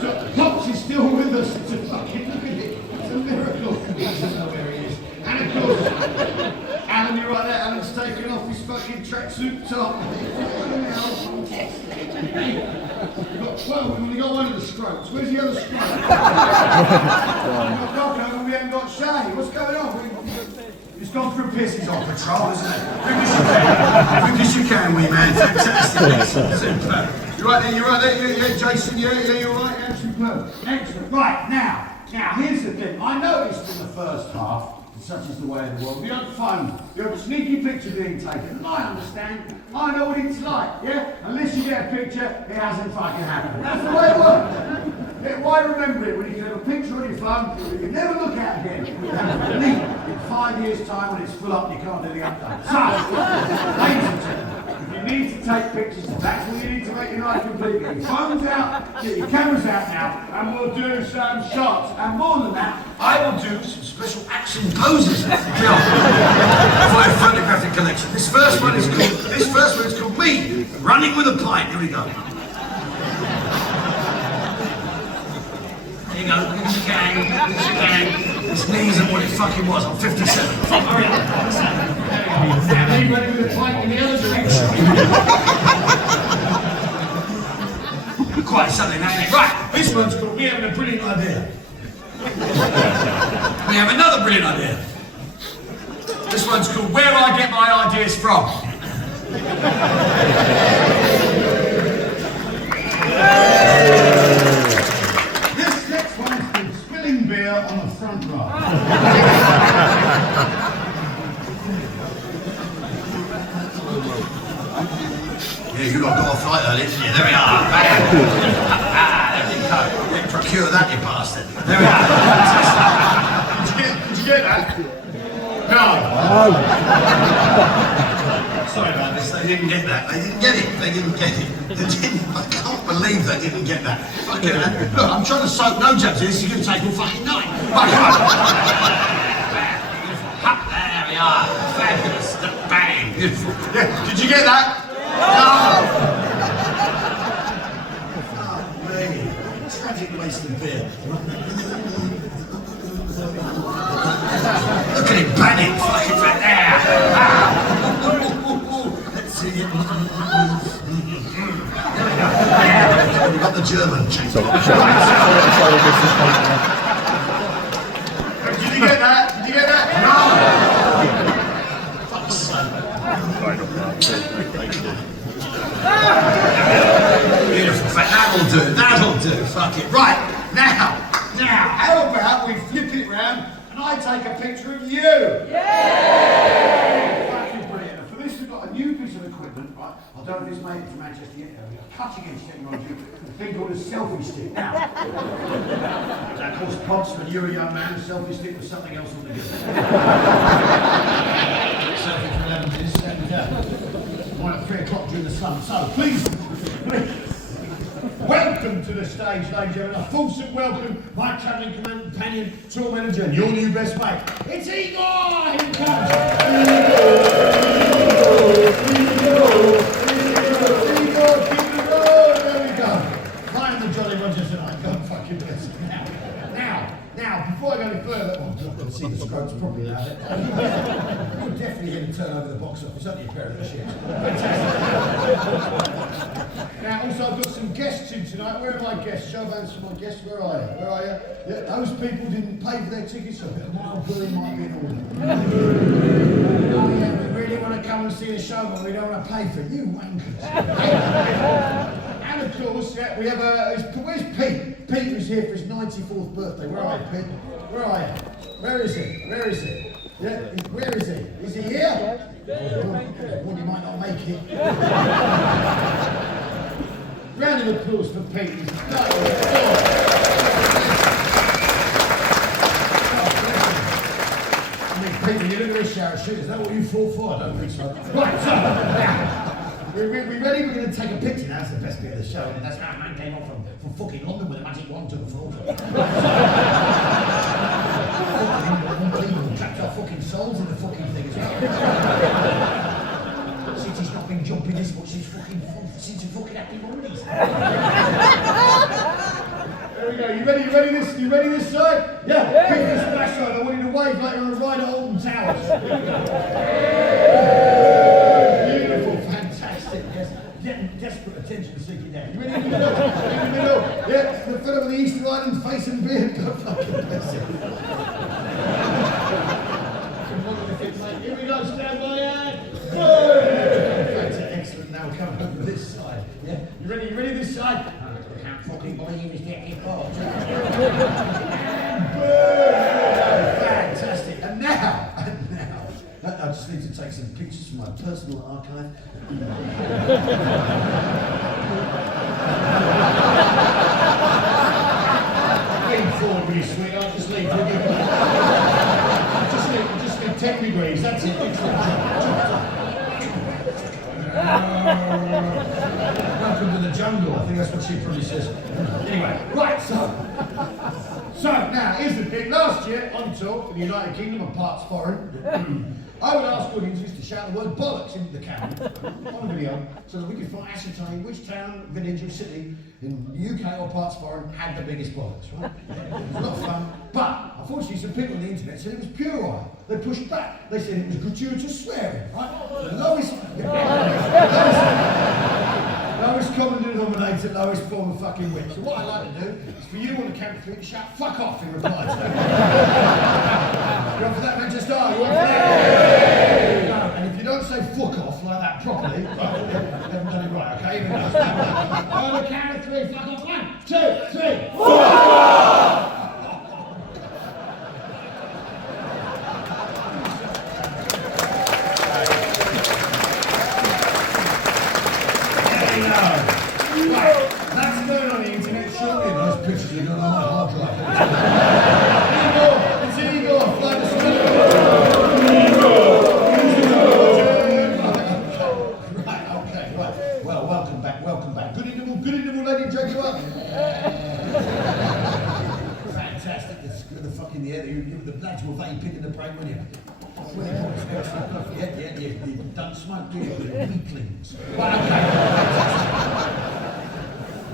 So, Pops is still with us. It's a fucking, look at it. It's a miracle. He doesn't know where he is. And of course, Alan, you're right there. Alan's taken off his fucking tracksuit top. Well, we've only got one of the strokes. Where's the other stroke? We haven't got Shay. What's going on? He's gone through pisses on patrol, isn't it? Think as you can, wee man. Fantastic. Super. You're right there. Yeah, Jason. Yeah, you're right. Yeah, superb. Excellent. Right, now, here's the thing. I noticed in the first half, such is the way of the world, we don't find a sneaky picture being taken. And I understand. I know what it's like, yeah? Unless you get a picture, it hasn't fucking happened. That's the way it works. Why remember it when you can have a picture on your phone that you can never look at again? In 5 years' time when it's full up, you can't do the update. So, ladies and gentlemen, if you need to take pictures, that's what you need to make your night complete. Get your phones out, get your cameras out now, and we'll do some shots. And more than that, I will do some special action poses for my photographic collection. This first one is called me running with a pint. Here we go. There you go, look at the gang. This knees and what it fucking was. I'm 57. Hurry up. Now, me running with a pint in the other direction. Quite something, ain't it? Right, this one's called Me Having a Brilliant Idea. We have another brilliant idea. This one's called Where I Get My Ideas From. This next one's called Spilling Beer on the Front Row. Yeah, you got off light early, didn't you? There we are. There we go. Procure that, you bastard. There we are. Did you get that? No. Sorry about this. They didn't get that. They didn't get it. I can't believe they didn't get that. Fucking look, I'm trying to soak no jabs. This is going to take all fucking night. Right, come on. There we are. Fabulous. Bang. Beautiful. Yeah. Did you get that? No. Tragic waste of beer. Look at him banging fucking right there. Let's see it. We got the German check. Did you get that? No. Fuck's sake. Beautiful. That'll do. Fuck it. Right, now, how about we flip it round and I take a picture of you? Yay! Fucking brilliant. For this, we've got a new piece of equipment, right? I don't know if it's made it from Manchester yet. We've got cutting-edge technology, a thing called a selfie stick. Now, of course, Pops, when you were a young man, a selfie stick was something else altogether. Selfie for 11 minutes, and one at 3 o'clock during the sun. So, please. Welcome to the stage, ladies and gentlemen. A fulsome welcome, my travelling companion, tour manager, and your new best mate. It's Igor! Here he comes! Igor, keep the road! There we go. I am the Jolly Rogers and I God fucking bless him. Now, before I go any further, I'm not going to see the strokes properly now. You're definitely going to turn over the box office, aren't you, pair of shit? Now, also, I've got some guests in tonight. Where are my guests? Show of hands for my guests. Where are you? Yeah, those people didn't pay for their tickets, so a bit of mild bullying might be in order. Oh, yeah, we really want to come and see the show, but we don't want to pay for it. You wankers. And of course, we have where's Pete? Pete was here for his 94th birthday. Where are you, Pete? Where are you? Where is he? Yeah, where is he? Is he here? Well, you might not make it. Round of applause for Pete. Pete, you look at this shower shoot. Is that what you fought for? I don't think so. Right, so now. We ready? We're going to take a picture now. That's the best bit of the show. And that's how a man came off from fucking London with a magic wand to the floor. Trapped our fucking souls in the fucking thing as well. City's not been jumping this much since fucking Happy Mondays. You ready this side? Yeah. Pick this back side. I want you to wave like you're a ride at Alton Towers. Beautiful, fantastic. Yes. Getting desperate attention to seek you down. You ready in the middle? In the middle. Yeah. The fellow with the East Island face and beard. God fucking bless him. Here we go. Stand by hand. Excellent. Now we're coming over this side. Yeah. You ready this side? I can't fucking believe he's getting involved. Fantastic. And now, I just need to take some pictures from my personal archive. Lean forward with you, sweetheart. Just lean forward. Just need 10 degrees. That's it. Welcome to the jungle. I think that's what she probably says. Anyway, right, so now here's the thing. Last year on tour for the United Kingdom and parts foreign, I would ask audiences to shout the word bollocks into the camera on a video so that we could ascertain which town, village or city in the UK or parts foreign had the biggest bollocks, right? It was a lot of fun, but unfortunately some people on the internet said it was puerile. They pushed back. They said it was gratuitous swearing, right? The lowest common denominator, lowest form of fucking wit. So what I like to do is for you on the camera to shout fuck off in reply to that. You up for that, Manchester? You up for that? No, and if you don't say fuck off like that properly, you haven't done it right, okay? On the count of 3, fuck off. 1, 2, 3, fuck off! Right, that's going on the internet shortly. Those pictures are going on my hard drive. It's Igor, fly the Right, okay, right. Well, welcome back. Good interval, lady, drag you up. Fantastic. The fucking the air. The lads will think you're picking the brain, won't you? Yeah, you don't smoke, do you? Weaklings. Right, okay.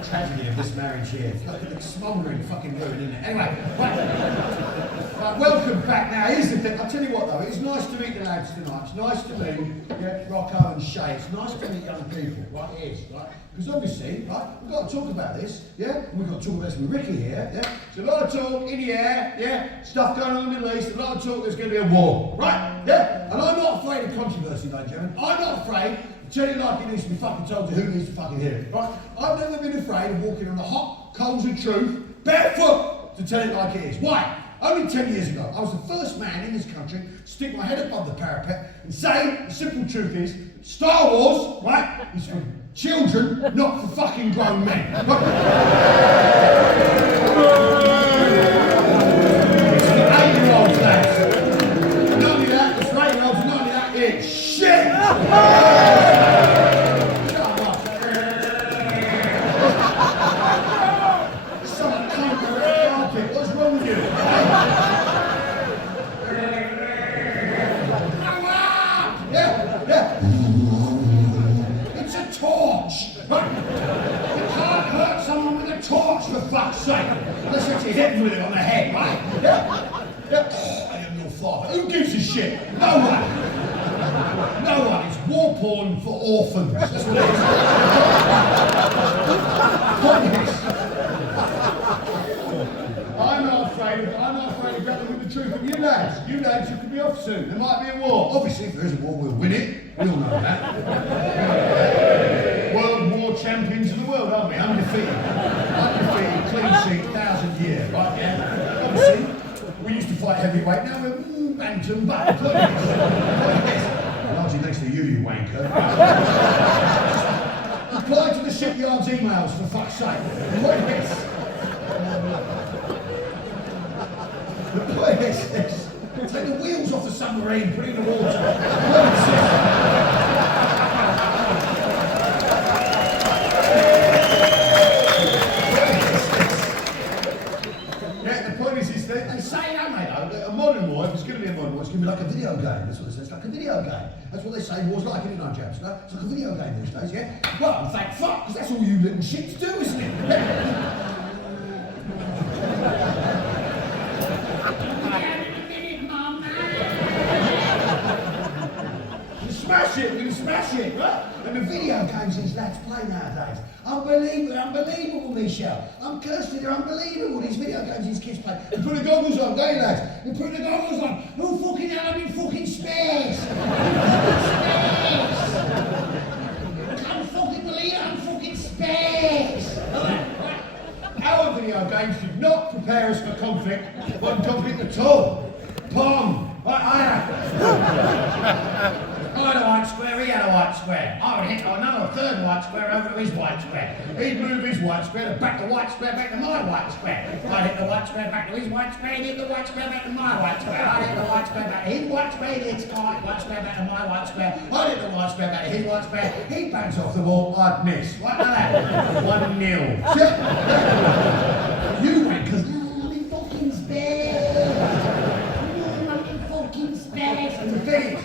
Tragedy of this marriage here. It's like a smouldering fucking ruin, isn't it? Anyway, right, welcome back. Now, here's the thing. I'll tell you what, though. It's nice to meet the lads tonight. It's nice to meet Rocco and Shay. It's nice to meet young people, right? It is, right? Because obviously, right, we've got to talk about this, yeah? And we've got to talk about this with Ricky here, yeah? There's a lot of talk in the air, yeah? Stuff going on in the Middle East, a lot of talk there's going to be a war, right? Yeah? And I'm not afraid of controversy, ladies and gentlemen. I'm not afraid to tell it like it needs to be fucking told to who needs to fucking hear it, right? I've never been afraid of walking on the hot coals of truth, barefoot, to tell it like it is. Why? Only 10 years ago, I was the first man in this country to stick my head above the parapet and say the simple truth is, Star Wars, right, is for children, not for fucking grown men. It's for 8-year-olds, lads. Not only that, it's for 8-year-olds, and not only that, it's shit! Shut up. Someone can't go carpet. What's wrong with you? Yeah. It's a torch. Right? You can't hurt someone with a torch, for fuck's sake. Unless you're hitting with it on the head, right? Yeah. Oh, I am your father. Who gives a shit? No one. It's war porn for orphans. That's what it is. I'm not afraid of grappling with the truth of you lads. You could be off soon. There might be a war. Obviously, if there is a war, we'll win it. We all know that. World War champions of the world, aren't we? Undefeated, clean sheet, 1,000-year, right? Yeah. Obviously, we used to fight heavyweight. Now we're bantam, but largely next to you wanker. Reply to the shipyard's emails, for fuck's sake. The point is this. Take the wheels off the submarine, put it in the water. Yeah, the point is this. They say, don't they, though, a modern war, if it's going to be a modern war, it's going to be like a video game. That's what it says. It's like a video game. That's what they say war's like, isn't it, chaps? No? It's like a video game these days, yeah? Well, thank fuck, because that's all you little shits do, isn't it? they're unbelievable, Michelle. I'm cursed, they're unbelievable, these video games these kids play. They put the goggles on, don't you, lads? They put the goggles on. Who fucking hell, I'm in fucking space. I can't fucking believe it, I'm fucking space. Our video games did not prepare us for conflict. One conflict at all. Pong. I had a white square, he had a white square. I would hit another third white square over to his white square. He'd move his white square, back the white square back to my white square. I'd hit the white square back to his white square, he'd hit the white square back to my white square. I'd hit the white square back to his white square, he'd hit his white square back to my white square. I'd hit the white square back to his white square, he'd bounce off the wall, I'd miss. What like that? 1-0. You went, because I'm in fucking space. I'm in fucking space. And the thing is,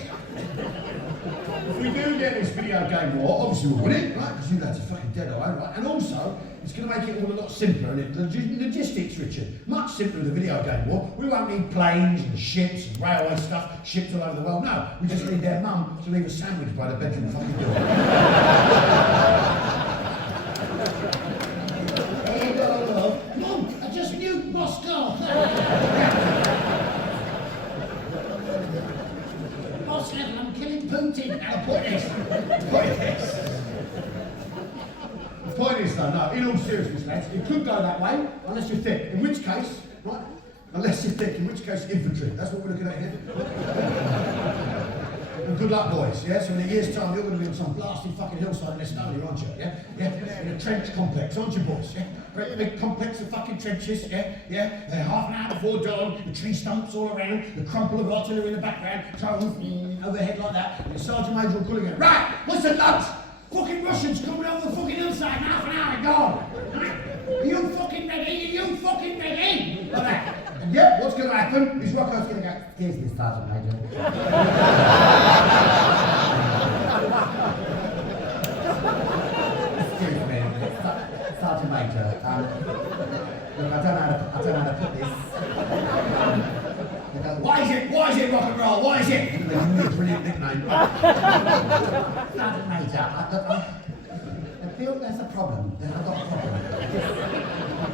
if we do get this video game war, obviously we'll win it, right? Because you lads are fucking dead away, right? And also, it's going to make it all a lot simpler, and logistics, Richard. Much simpler with the video game war. We won't need planes and ships and railway stuff shipped all over the world. No, we just need their mum to leave a sandwich by the bedroom fucking door. Hey, go, Mum, I just nuked Moscow. I'm killing Putin. Now, the point is though, no, in all seriousness, lads, it could go that way, unless you're thick. In which case, right, unless you're thick, in which case, infantry. That's what we're looking at here. And good luck, boys, yeah? So in a year's time, you're going to be on some blasted fucking hillside in Estonia, aren't you? Yeah? Yeah? In a trench complex, aren't you, boys? Yeah? Great big complex of fucking trenches, yeah? Yeah? They're half an hour before dawn, the tree stumps all around, the crumple of artillery in the background, drones overhead like that, and the Sergeant Major will call again. Right, what's the lunch? Fucking Russians coming over the fucking hillside in half an hour gone. Are you fucking ready? Are you fucking ready? Like that. And yep, what's going to happen is Rocco's going to go, excuse me, Sergeant Major. Excuse me, Sergeant Major. Look, I don't know how to put this. Go, why is it rock and roll? Why is it? A brilliant nickname. Sergeant Major, I feel there's a problem. I've got a problem.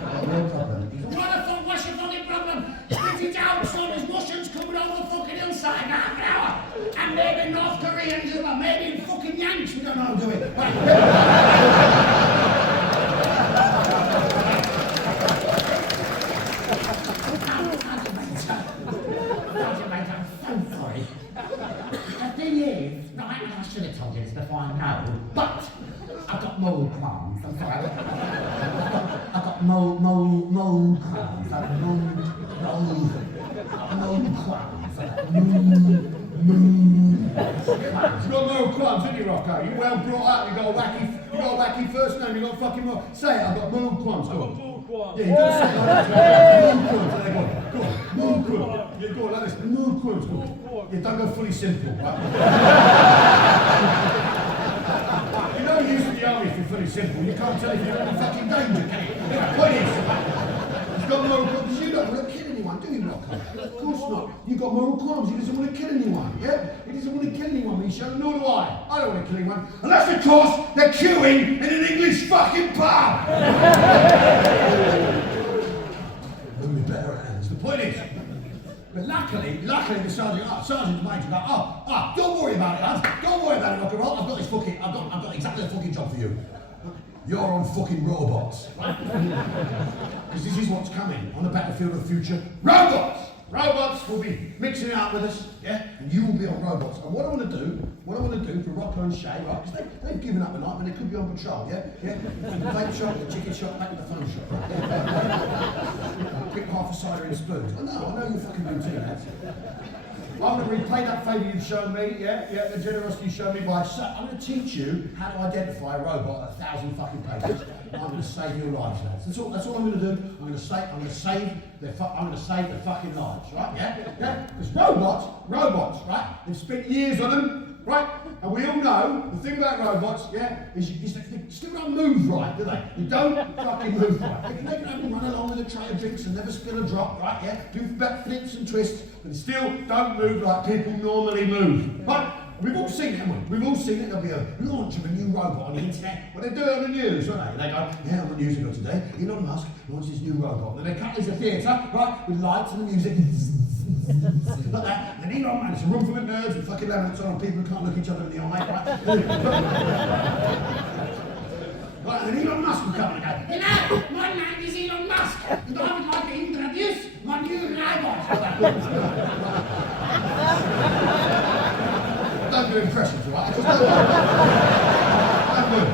A real problem. What the fuck? What's your fucking problem? Spit it out, son. There's Russians coming over the fucking hillside in half an hour. And maybe North Koreans as well. Maybe fucking Yanks. We don't know how to do it. Right. I should have told you this before, I know, but I've got mold qualms. I'm sorry. I've got mold qualms. I've got mold qualms. You've got mold qualms, haven't you, Rocco? You're well brought up. You got a wacky first name. You got fucking mold. Say it. I've got mold qualms. Go on. Yeah, you got to say it. Mold qualms. Go on. Mold qualms. Yeah, go on. Like this. Mold qualms. Go on. Yeah, don't go fully simple, right? You know, you used to the army if you're fully simple. You can't tell if you're in any fucking danger, can you? Yeah, point is, you've got moral qualms. You don't want to kill anyone, do you, Rocco? Of course not. You've got moral qualms. He doesn't want to kill anyone, yeah? He doesn't want to kill anyone, Michelle, nor do I. I don't want to kill anyone. Unless, of course, they're queuing in an English fucking pub! Wouldn't be better at hands. The point is, but luckily, the sergeant major go, don't worry about it, lads. Don't worry about it, rock and roll. I've got exactly the fucking job for you. You're on fucking robots, right? Because this is what's coming on the battlefield of the future. Robots! Robots will be mixing it up with us, yeah? And you will be on robots. And what I want to do for Rocco and Shay, right? Because they've given up the night, but they could be on patrol, yeah? Yeah? The vape shop, the chicken shop, back to the phone shop. Right? Yeah? Quick half a cider in spoons. I know your fucking routine, lads. I'm going to repay that favour you've shown me, yeah, the generosity you've shown me by. I'm going to teach you how to identify a robot at 1,000 fucking pages. I'm going to save your lives, lads. That's all I'm going to do. I'm going to save the fucking lives, right? Yeah. Because robots, right? They've spent years on them, right? And we all know the thing about robots, yeah, is they still don't move right, do they? They don't fucking move right. They can run along with a tray of drinks and never spill a drop, right? Yeah. Do backflips and twists, but they still don't move like people normally move. But We've all seen it, haven't we? We've all seen it. There'll be a launch of a new robot on the internet. Well, they do it on the news, won't they? They go, yeah, on the news we got today, Elon Musk launched this new robot. And then they cut into a theatre, right, with lights and the music. Like that. And then Elon, man, it's a room full of nerds with fucking laminates on, people who can't look each other in the eye, right? Right, and then Elon Musk will come and go, hello, my name is Elon Musk, and I would like to introduce my new robot. Don't do impressions, right? Just don't do it.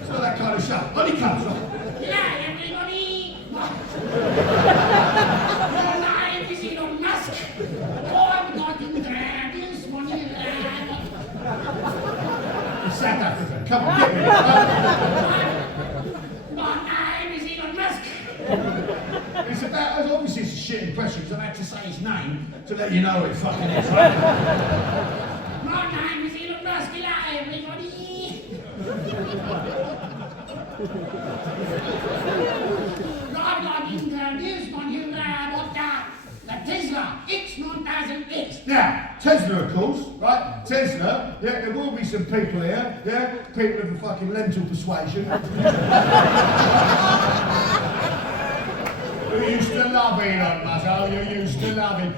It's not that kind of show. On he comes, right? Hello, everybody. Your name is Elon Musk. I would like to introduce my new robot. South Africa, come on, get me. My name is Elon Musk. It's about, obviously it's a shit impression, because I had to say his name to let you know who it fucking is, right? My name is Elon Musk, hello everybody. I'd like to introduce my new robot, the Tesla X9000X. Now, Tesla, of course, right? Tesla, yeah, there will be some people here, yeah? People of the fucking lentil persuasion. You used to love Elon Musk, oh, you used to love him.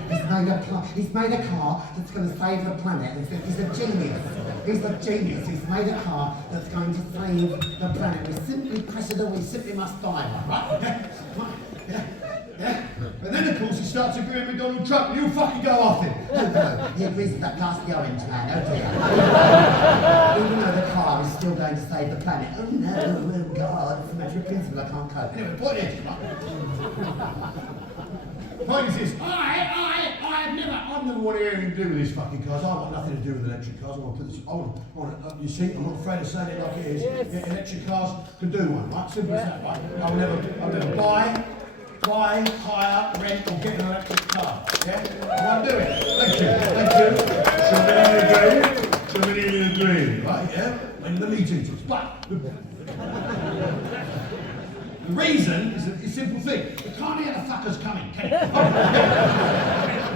He's made a car that's going to save the planet. He's a genius. He's a genius. He's made a car that's going to save the planet. We simply press it we simply must die, right? Yeah. And then, of course, he starts agreeing with Donald Trump, and he'll fucking go off him. No, he agrees with that nasty orange man, oh dear. Even though the car is still going to save the planet. Oh no, oh God, it's a matter of principle, I can't cope. Anyway, point is, come on. Point is this, I've never wanted anything to do with these fucking cars. I want nothing to do with electric cars. I want to put this, you see, I'm not afraid of saying it like it is. Yeah, electric cars can do one, right? Simple as that, right? I'll never buy, hire, rent, or get an electric car. Yeah? I won't do it. Thank you. Somebody agree. Right, yeah? When the meeting talks. But the reason is a simple thing. You can't hear the fuckers coming, can you?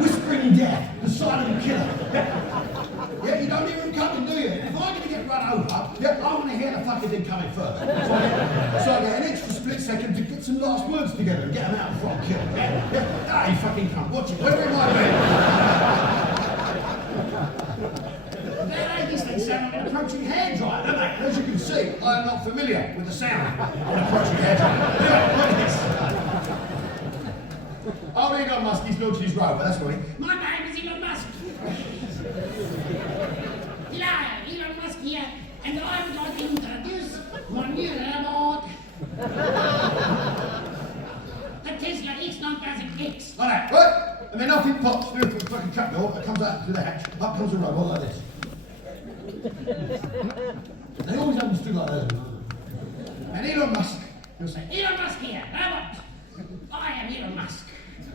Whispering death, the silent killer. Yeah, you don't hear them coming, do you? If I'm going to get run over, yeah, I want to hear the fucking thing coming first. So I get an extra split second to get some last words together and get them out before I'm killed. Yeah? He fucking come. Watch it, wherever it might be. These things sound like an approaching hairdryer, don't they? And as you can see, I am not familiar with the sound of an approaching hairdryer. Anyway, look at this. Oh, Elon Musk, he's launching his robot, that's what My name is Elon Musk. Hello, Elon Musk here, and I would like to introduce my new robot. The Tesla X9000X. Like that, right? And then off it pops through the fucking trap door, it comes out through the hatch, up comes a robot like this. They always understood like that. And Elon Musk, he'll say, Elon Musk here, robot. I am Elon Musk.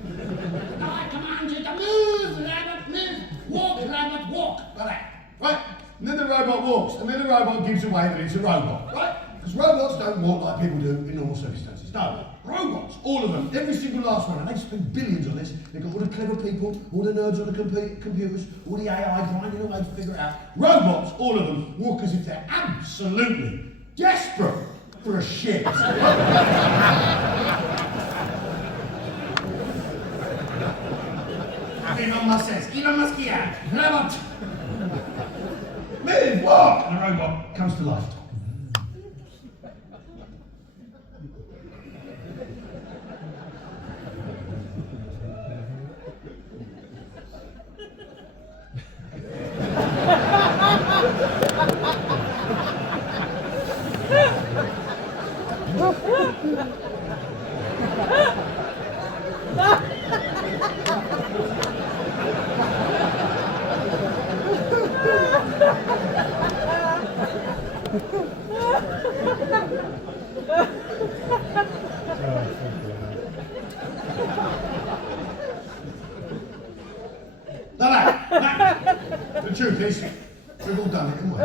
I command you to move, rabbit, move, walk, rabbit, walk. Like that, right? And then the robot walks, and then the robot gives away that it's a robot, right? Because robots don't walk like people do in normal circumstances. No, robots, all of them, every single last one, and they spend billions on this. They've got all the clever people, all the nerds on the computers, all the AI grinding away to figure it out. Robots, all of them, walk as if they're absolutely desperate for a shit. Elon Musk says, Elon Musk here, robot. Move, walk! And the robot comes to life. The truth is, we've all done it, haven't we?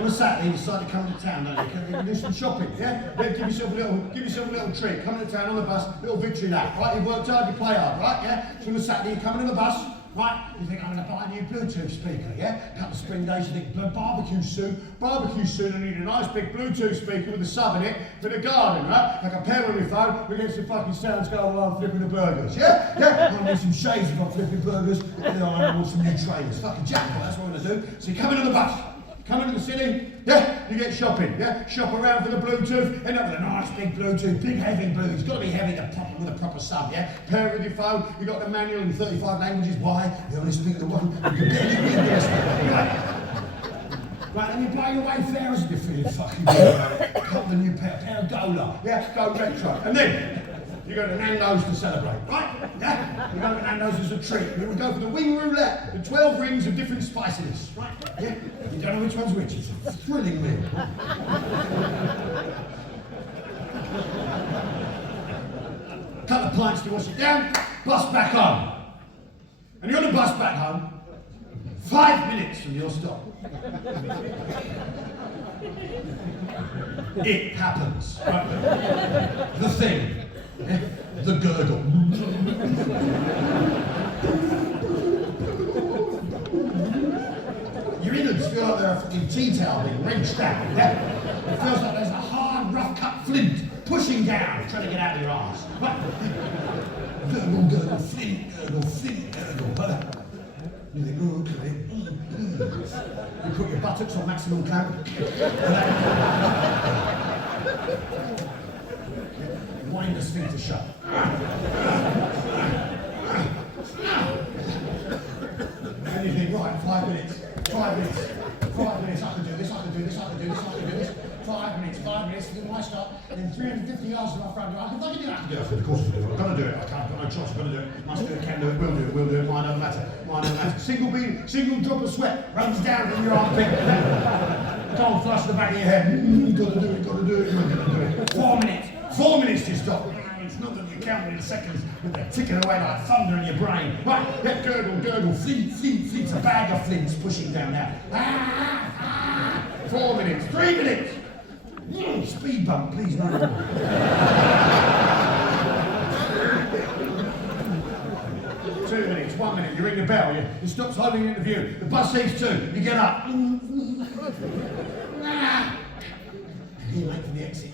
On a Saturday, you decide to come to town, don't you? You can do some shopping, yeah? Then give yourself a little treat. Come to town on the bus, little victory lap, right? You've worked hard, you play hard, right? Yeah? So on a Saturday, you come in on the bus, Right? You think I'm going to buy a new Bluetooth speaker, yeah? A couple of spring days, you think barbecue soon. Barbecue soon, I need a nice big Bluetooth speaker with a sub in it for the garden, right? Like a pair on my phone, we get some fucking sounds going while I'm flipping the burgers, yeah? Yeah? I need some shades if I'm flipping burgers. I want some new trainers. Fucking jackpot, that's what I'm going to do. So you come into the bus. Come into the city, yeah, you get shopping, yeah, shop around for the Bluetooth, end up with a nice big Bluetooth, big heavy Bluetooth, it's got to be heavy with a proper sub, yeah, pair it with your phone, you got the manual in 35 languages, why? You only speak the one, you can barely read this, right, and you buy your Wayfarers and you're feeling fucking good, got the new pair of Gola, yeah, go retro, and then you go to Nando's to celebrate, right? Yeah? You go to Nando's as a treat. You will go for the wing roulette, the 12 rings of different spiciness, right? Yeah? You don't know which one's which. It's a thrilling meal. Couple of pints to wash it down, bus back home. And you're on the bus back home, 5 minutes from your stop. It happens. Right? The thing. The gurgle. Your innards feel like they're a fucking tea towel being wrenched out. Yeah? It feels like there's a hard, rough-cut flint pushing down, trying to get out of your arse. Right? Gurgle, gurgle, flint, gurgle, flint, gurgle. You think, oh, okay. You put your buttocks on maximum clamp. Wind the sphincter shut. And you think, right, 5 minutes, 5 minutes, 5 minutes, I can do this, I can do this, I can do this, I can do this. 5 minutes, then my stop, and then 350 yards to my front door. I can fucking do it. I can do it. Of course I can do it. I've got to do it. I can't, I've got no choice. I've got to do it. Must do it, can do it, will do it, will do it. Mine don't matter. Mine don't matter. Single drop of sweat runs down from your armpit. Don't flush the back of your head. You've got to do it, got to do it, you've got to do it. 4 minutes. 4 minutes to stop. It's not that you're counting in seconds, but they're ticking away like thunder in your brain. Right, yeah, gurgle, gurgle, flint, flint, flint. It's a bag of flints pushing down now. 4 minutes, 3 minutes. Speed bump, please, no more. 2 minutes, 1 minute, you ring the bell, you stop holding into view. The bus leaves too, you get up. You wait for the exit.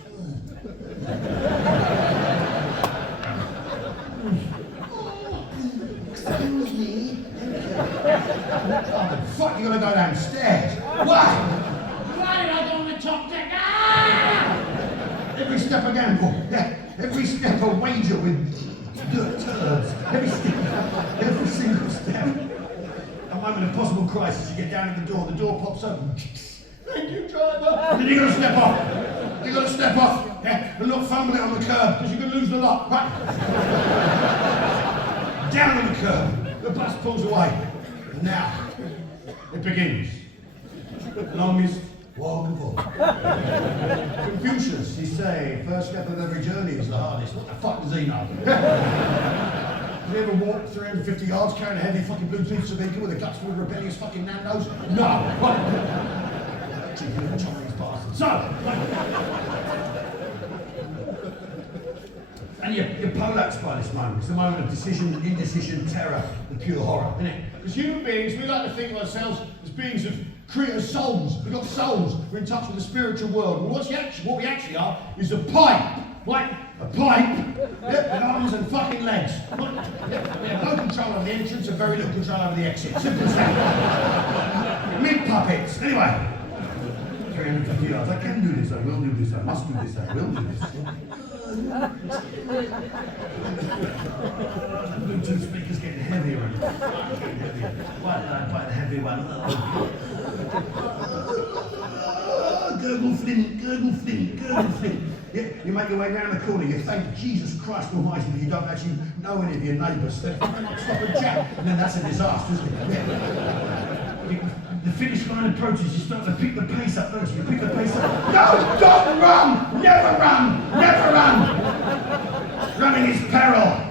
Excuse me. Oh, the fuck, you gotta go downstairs. Why? Why did I go on the top deck? Ah! Every step a gamble. Yeah. Every step a wager with dirt turds. Every single step. A moment of possible crisis, you get down at the door pops open. Thank you, driver. And then you gotta step off. You gotta step off. Yeah. And not fumble it on the curb, because you can lose the lot. Right? Down on the curb. The bus pulls away. And now, it begins. Longest walk of all. Confucius, he say, first step of every journey is the hardest. What the fuck does he know? Have you ever walked 350 yards carrying a heavy fucking Bluetooth speaker with a guts full of rebellious fucking Nando's? No. What? Cheeky little Chinese bastard. So, and you're poleaxed by this moment. It's the moment of decision, indecision, terror, the pure horror, isn't it? Because human beings, we like to think of ourselves as beings of creators' souls. We've got souls. We're in touch with the spiritual world. Well, what we actually are is a pipe, right? A pipe, yeah, with arms and fucking legs. Right? Yeah, we have no control over the entrance and very little control over the exit. Simple as that. Meat puppets. Anyway, 350 yards. I can do this. I will do this. I must do this. I will do this. Bluetooth speakers getting heavier and heavier. Quite a heavy one. Gurgle flint, gurgle flint, gurgle flint. Yeah, you make your way round the corner, you thank Jesus Christ Almighty that you don't actually know any of your neighbours. They might stop and chat, and then that's a disaster, isn't it? Yeah. The finish line approaches, you start to pick the pace up, don't you? You pick the pace up. No, don't run! Never run! Never run! Running is peril.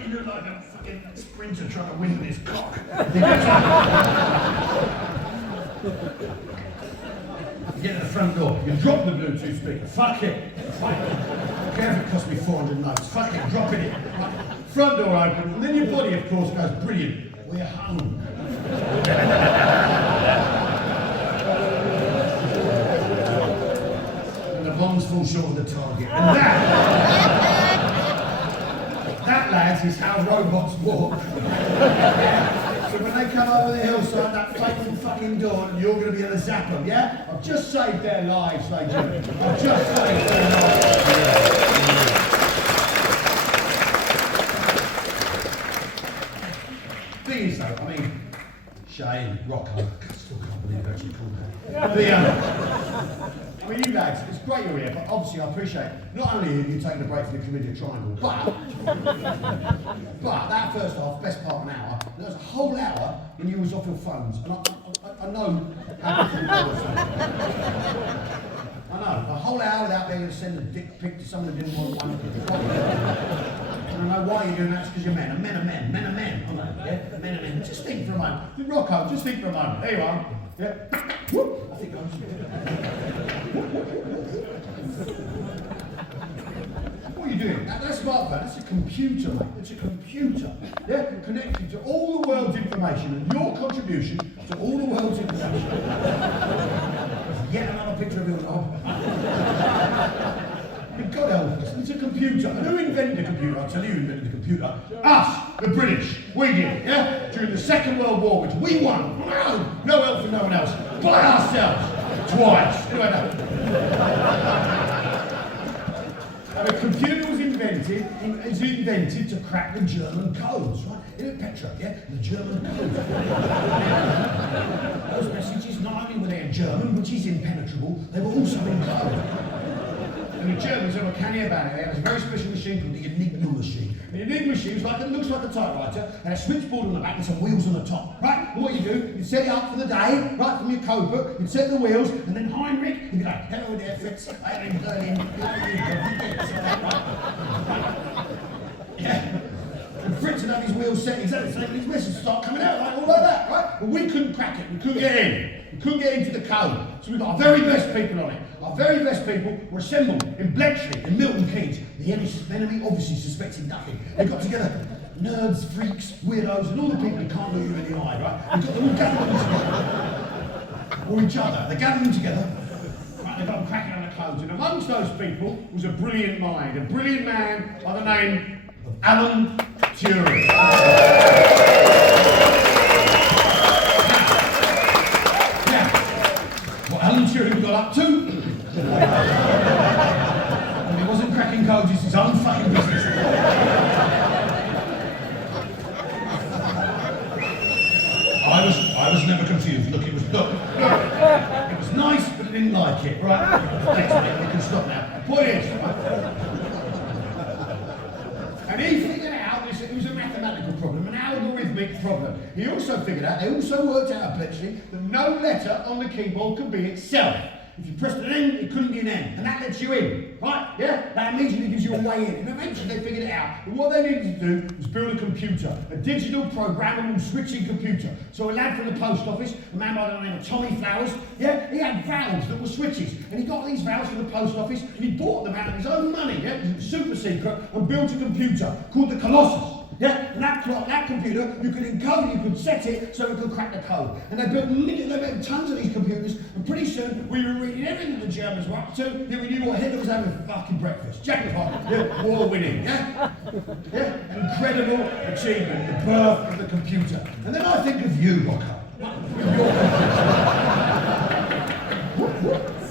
You look like a fucking sprinter trying to win with his cock. You get to the front door. You drop the Bluetooth speaker. Fuck it. Fuck it. Careful, it cost me 400 notes. Fuck it, dropping it. Right. Front door open, and then your body, of course, goes, brilliant. We're home. And the bombs fall short of the target. And that, lads, is how robots walk. So when they come over the hillside, that fatal fucking dawn, you're going to be able to zap them, yeah? I've just saved their lives, they do. I've just saved their lives. Thing is, though, I mean, Shane, Rocco, I still can't believe you actually called that. I mean, you lads, it's great you're here, but obviously I appreciate not only are you taking a break from the Comedian Triangle, but that first half, best part of an hour, there was a whole hour when you was off your phones, and I know how difficult that was. I know, a whole hour without being able to send a dick pic to someone who didn't want one. And I know why you're doing that, it's because you're men, and men are men, men are men, aren't they? Yeah, men are men. Just think for a moment. Rocco, just think for a moment. There you are. Yeah. Whoop. I think I was. What are you doing? That's a smartphone, that's a computer, mate. It's a computer. Yeah, connected to all the world's information, and your contribution to all the world's information. Yet another picture of your knob. God help us, it's a computer. And who invented the computer? I'll tell you who invented the computer. Us, the British. We did, yeah? During the Second World War, which we won. No help from no one else. By ourselves. Twice. Anyway, no. And the computer was invented to crack the German codes, right? Isn't it Petra, yeah? The German codes. Those messages, not only were they in German, which is impenetrable, they were also in code. And the Germans were canny about it. They had a very special machine called the Enigma machine. The Enigma machine was like, it looks like a typewriter, and a switchboard on the back and some wheels on the top, right? And what you do, you set it up for the day, right from your code book, you'd set the wheels, and then Heinrich, you'd be like, hello there, Fritz, I'm in Berlin, yeah. And Fritz would have his wheels set exactly the same, and his messages start coming out, like all like that, right? But we couldn't crack it, we couldn't get in. We couldn't get into the code. So we've got our very best people on it. Our very best people were assembled in Bletchley, in Milton Keynes. The enemy obviously suspected nothing. They got together nerds, freaks, weirdos, and all the people who can't look you in the eye, right? We got them all gathered together. Or each other. They gathered them together. Right, they got them cracking on the codes. And amongst those people was a brilliant mind, a brilliant man by the name of Alan Turing. Alan Turing got up to, and he wasn't cracking codes, it's his own fucking business. I was never confused. Look, it was nice, but I didn't like it, right? Thanks, mate, we can stop now. The point is, right? And he figured out this, it was a mathematical problem, an algorithmic problem. He also figured out, they also worked out at Bletchley, that no letter on the keyboard could be itself. If you pressed an N, it couldn't be an N, and that lets you in, right? Yeah? That immediately gives you a way in. And eventually they figured it out. But what they needed to do was build a computer, a digital programmable switching computer. So a lad from the post office, a man by the name of Tommy Flowers, yeah, he had valves that were switches. And he got these valves from the post office, and he bought them out of his own money, yeah? It was super secret, and built a computer called the Colossus. Yeah, and that computer, you could encode it, you could set it so it could crack the code. And they built tons of these computers, and pretty soon we were reading everything the Germans were up to, then we knew what Hitler was having for fucking breakfast. Jackpot, yeah, war winning, yeah? Yeah, incredible achievement, the birth of the computer. And then I think of you, Rocco. With your computer.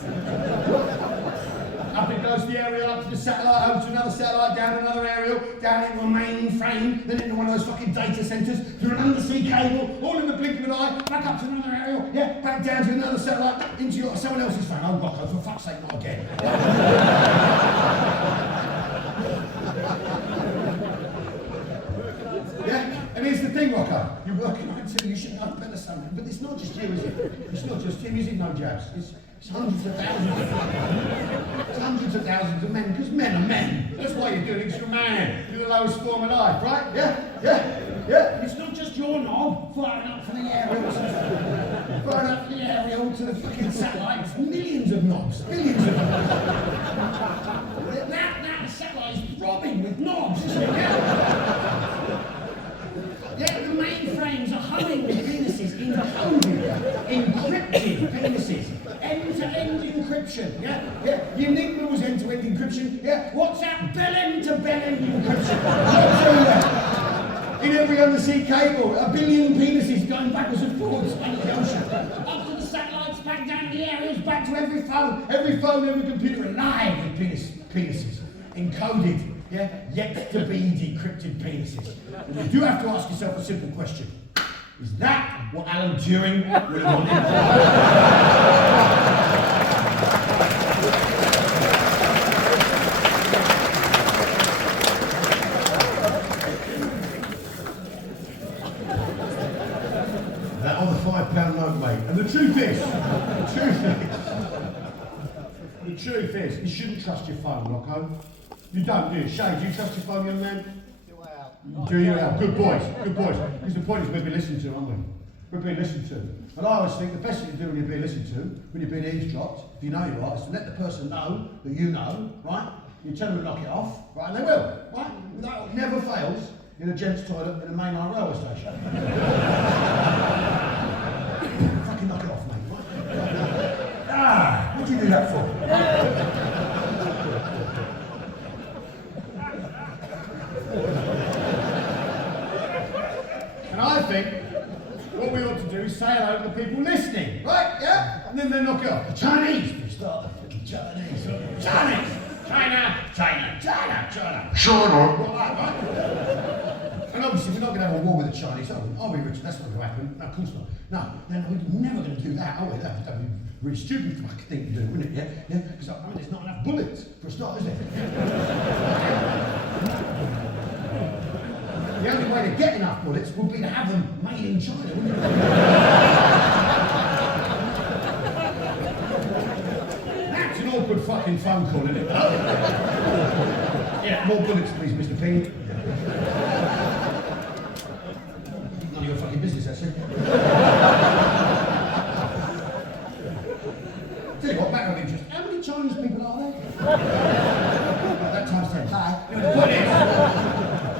Up it goes the aerial, up to the satellite, over to another satellite, down another aerial, down into a mainframe, then into one of those fucking data centres, through an undersea cable, all in the blink of an eye, back up to another aerial, yeah, back down to another satellite, into someone else's phone. Oh, Rocco, for fuck's sake, not again. Yeah, and here's the thing, Rocco. You're working on it, you should know better something. But it's not just you, is it? It's not just him, is it? No jabs. It's hundreds of thousands of It's hundreds of thousands of men, because men are men. That's why you're doing it, because you're a man. You're the lowest form of life, right? Yeah, yeah, yeah. It's not just your knob firing up for the aerials. Right up the aerial to the fucking satellites, millions of knobs, billions of knobs. That satellite is throbbing with knobs, isn't it? Yeah, the mainframes are humming with penises encoded, encrypted penises, end-to-end encryption. Yeah. Enigma was end-to-end encryption. Yeah. WhatsApp, bell-end-to-bell-end encryption. In every undersea cable, 1 billion penises going backwards and forwards under the ocean. Up to the satellites, back down to the aerials, back to every phone, every computer alive with penises. Encoded, yet to be decrypted penises. And you do have to ask yourself a simple question. Is that what Alan Turing would have wanted? That on the £5 note, mate. And the truth is, you shouldn't trust your phone, Rocco. You don't, do you? Shay, do you trust your phone, young man? Do you? Good boys. Because the point is we're being listened to, aren't we? We're being listened to. And I always think the best thing to do when you're being listened to, when you're being eavesdropped, if you know you are, is to let the person know that you know, right? You tell them to knock it off, right? And they will, right? That never fails in a gents' toilet in a mainline railway station. Fucking knock it off, mate, right? What do you do that for? And I think what we ought to do is say hello to the people listening, right? Yeah? And then they knock it off. The Chinese, for start. Chinese. China. Right? And obviously we're not going to have a war with the Chinese, are we, Richard? That's not going to happen. No, of course not. No, we're never going to do that, are we? That'd be really stupid fucking thing to do, wouldn't it? Yeah? Because there's not enough bullets for a start, is there? The only way to get enough bullets would be to have them made in China, wouldn't it? That's an awkward fucking phone call, isn't it? Yeah, more bullets, please, Mr. Ping. None of your fucking business, that's it. Tell you what, matter of interest, how many Chinese people are there? That time's 10. Bye. Anyway, the point is,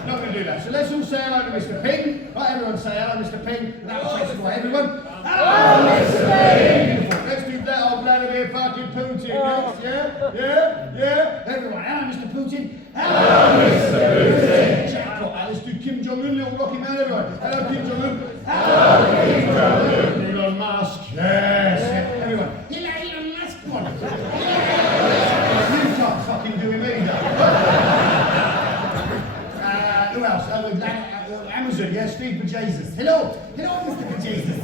not going to do that. So let's all say hello to Mr. Ping. Right, everyone say hello, Mr. Ping. And that'll chase away everyone. Hello, Mr. Ping. Let's do that old Vladimir fucking Putin next, yeah? Everyone, hello, Mr. Putin. Hello, Mr. Putin. Jackpot. Let's do Kim Jong-un, little Rocky Man, everyone. Hello, Kim Jong-un. Hello, Kim Jong-un. Elon Musk. Yes. Everyone. Hello, Elon Musk. You can't fucking do him either. Who else? Amazon, yeah, Steve Bejesus. Hello, Mr. Bejesus.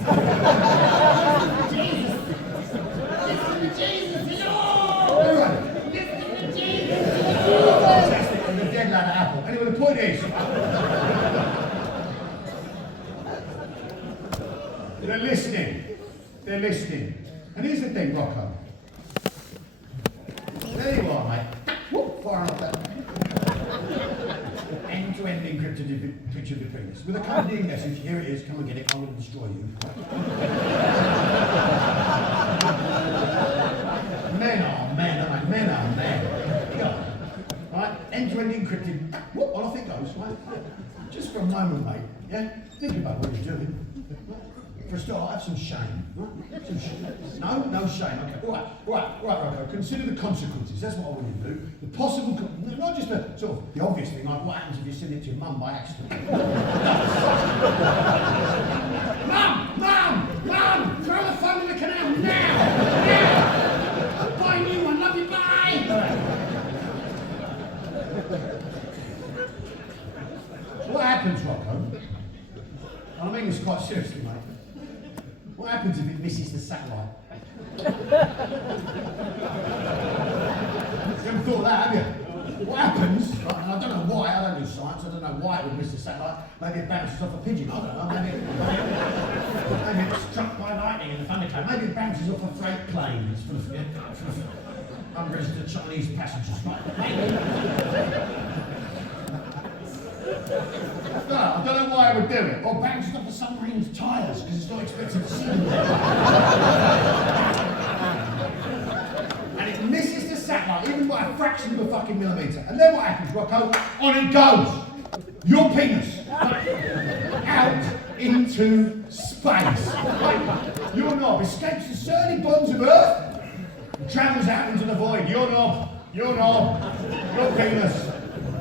Mr. Bejesus, hello! Everyone. Mr. Bejesus, hello! Fantastic, and the dead lad at Apple. Anyway, the point is, they're listening. And here's the thing, Rocco. There you are, mate. Whoop, firing off that. End-to-end encrypted picture of the penis. With a coding message, here it is, come and get it, I'm going to destroy you. Men are men. Go. Right? End-to-end encrypted. Whoop, on off it goes, right? Just for a moment, mate, yeah? Think about what you're doing. For a start, have some shame. Right? Some shame. No shame. Okay. All right, Rocco. Consider the consequences. That's what I want you to do. The possible, not just the sort of the obvious thing, like what happens if you send it to your mum by accident. Mum! Throw the phone in the canal now! Buy a new one. Love you. Bye. What happens, Rocco? I mean this quite seriously, mate. What happens if it misses the satellite? You haven't thought of that, have you? What happens, and I don't know why, I don't do science, I don't know why it would miss the satellite. Maybe it bounces off a pigeon, I don't know. Maybe it's struck by lightning in the thundercloud. Maybe it bounces off a freight plane. It's full of unregistered Chinese passengers. Maybe. No, I don't know why I would do it. Or bounces off the submarine's tyres because it's not expected to see them. And it misses the satellite even by a fraction of a fucking millimetre. And then what happens, Rocco? On it goes. Your penis out into space. Your knob escapes the surly bonds of Earth and travels out into the void. Your penis.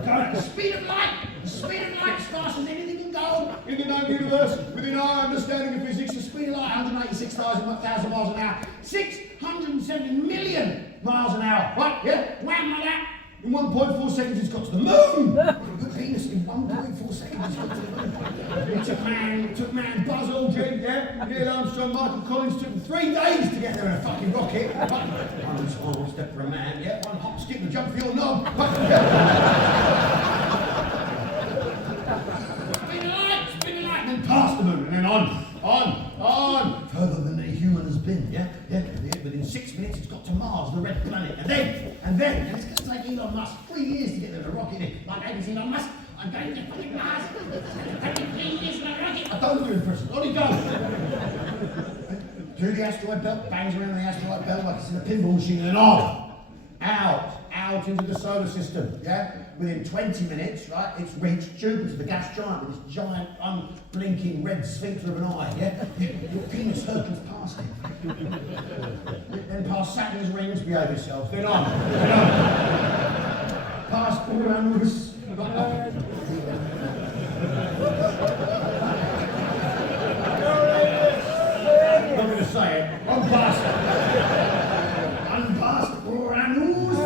Going at the speed of light. The speed of light is faster than anything can go in the known universe. Within our understanding of physics, the speed of light, 186,000 miles an hour. 670 million miles an hour. Right, yeah? Wham like that. In 1.4 seconds, it's got to the moon. Good penis. In 1.4 seconds, it's got to the moon. It took man Buzz Aldrin, yeah? Neil Armstrong, Michael Collins, took them 3 days to get there in a fucking rocket. One small step for a man, yeah? One hop, skip, and jump for your knob. Spin the light, then past the moon, and then on. Further than a human has been, yeah? Within 6 minutes, it's got to Mars, the red planet. And it's going to take Elon Musk 3 years to get there in a rocket. My name is Elon Musk. I'm going to fucking Mars. It's going to take 3 years in a rocket. I don't do impressions. On he goes. Through the asteroid belt, bangs around the asteroid belt like it's in a pinball machine, and then on. Out into the solar system, yeah? Within 20 minutes, right, it's reached Jupiter, the gas giant, with this giant, unblinking red sphincter of an eye, yeah? Your penis hurtles past it. Then past Saturn's rings, behave yourselves. Then on. Past Uranus. Not going to say it. On past Uranus.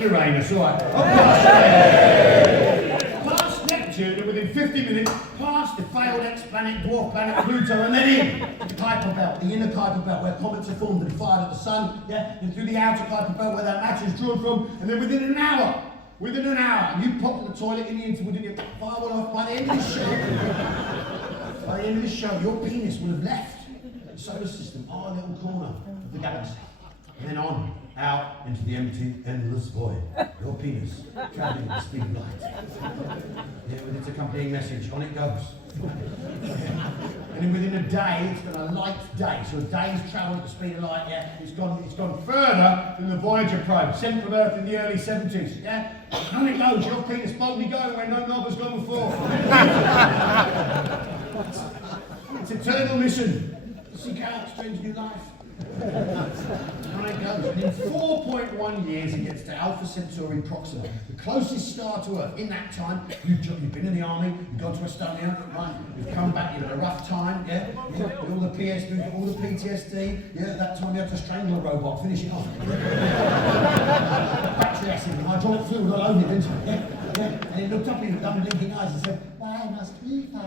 Uranus, all right. Past Neptune, and within 50 minutes, past the failed X-planet, dwarf planet Pluto, and then in the Kuiper Belt, the inner Kuiper Belt, where comets are formed and fired at the sun, yeah, and through the outer Kuiper Belt, where that matter is drawn from, and then within an hour, you pop to the toilet in the interval, and you fire one off. By the end of the show, your penis will have left the solar system, our little corner of the galaxy, and then on. Out into the empty, endless void. Your penis travelling at the speed of light. Yeah, with its accompanying message, on it goes. And then within a day, it's been a light day. So a day's travel at the speed of light, yeah, it's gone further than the Voyager probe, sent from Earth in the early 70s, yeah? On it goes, your penis boldly going where no knob has gone before. It's eternal mission. Seek out strange new life. And it goes. And in 4.1 years, it gets to Alpha Centauri Proxima, the closest star to Earth. In that time, you've been in the army, you've gone to Estonia, right? You've come back, you've had a rough time, yeah? With all the PSD, all the PTSD, yeah? At that time, you had to strangle a robot, finish it off. Battery acid and hydraulic fluid all over you, didn't you? Yeah? And he looked up at you with unblinking eyes and said, "Why must we fight?"